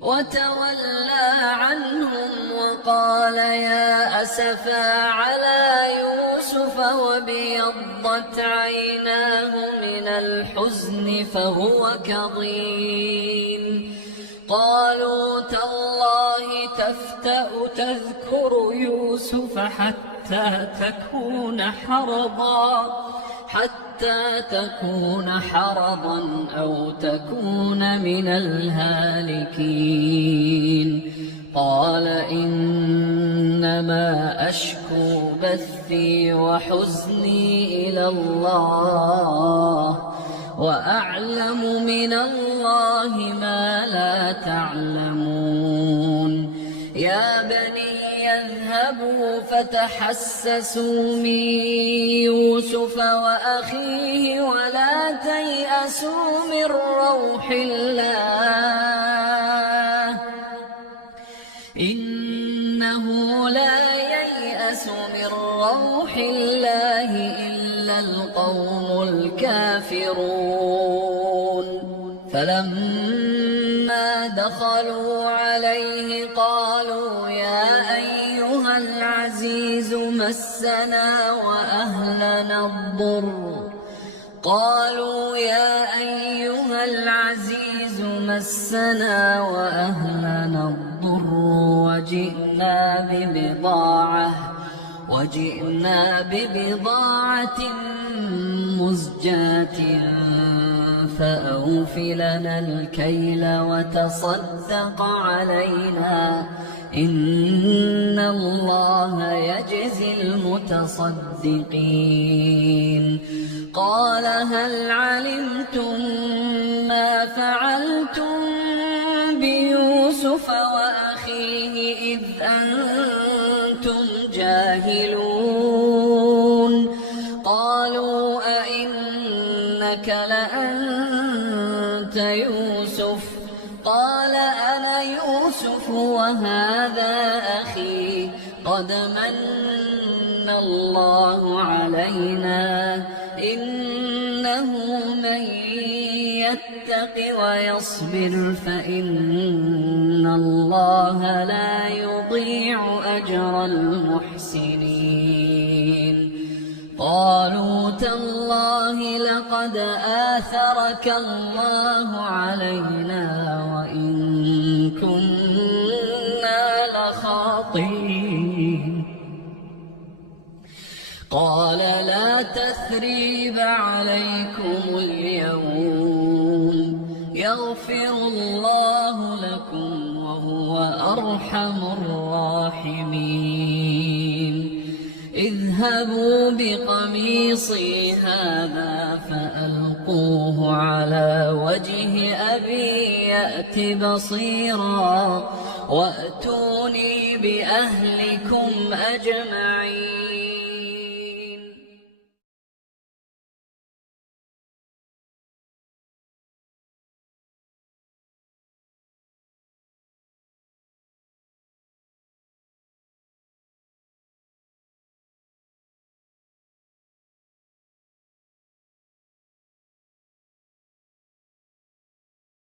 وتولى عنهم وقال يا أسفا على يوسف وابيضت عيناه من الحزن فهو كظيم. قالوا تالله تفتأ تذكر يوسف حتى تكون حرضا أو تكون من الهالكين. قال إنما أشكو بثي وحزني إلى الله وأعلم من الله ما لا تعلمون. يا بني اذهبوا فتحسسوا من يوسف وأخيه ولا تيأسوا من روح الله إنه لا ييأس من روح الله إلا القوم الكافرون. فلما دخلوا عليه قالوا يا أيها العزيز مسنا وأهلنا الضر وجئنا ببضاعة مزجاة فأوف لنا الكيل وتصدق علينا إن الله يجزي المتصدقين. قال هل علمتم ما فعلتم بيوسف وأخيه إذ أنتم جاهلون؟ قالوا أئنك لأنت يوسف؟ قال أنا يوسف وهذا أخي قد من الله علينا إنه من يتق ويصبر فإن الله لا يضيع أجر المحسنين. قالوا تالله لقد آثرك الله علينا وإن كنا لخاطئين. قال لا تثريب عليكم اليوم يغفر الله لكم وهو أرحم الراحمين. اذهبوا بقميصي هذا فألقوه على وجه أبي يأت بصيرا وأتوني بأهلكم أجمعين.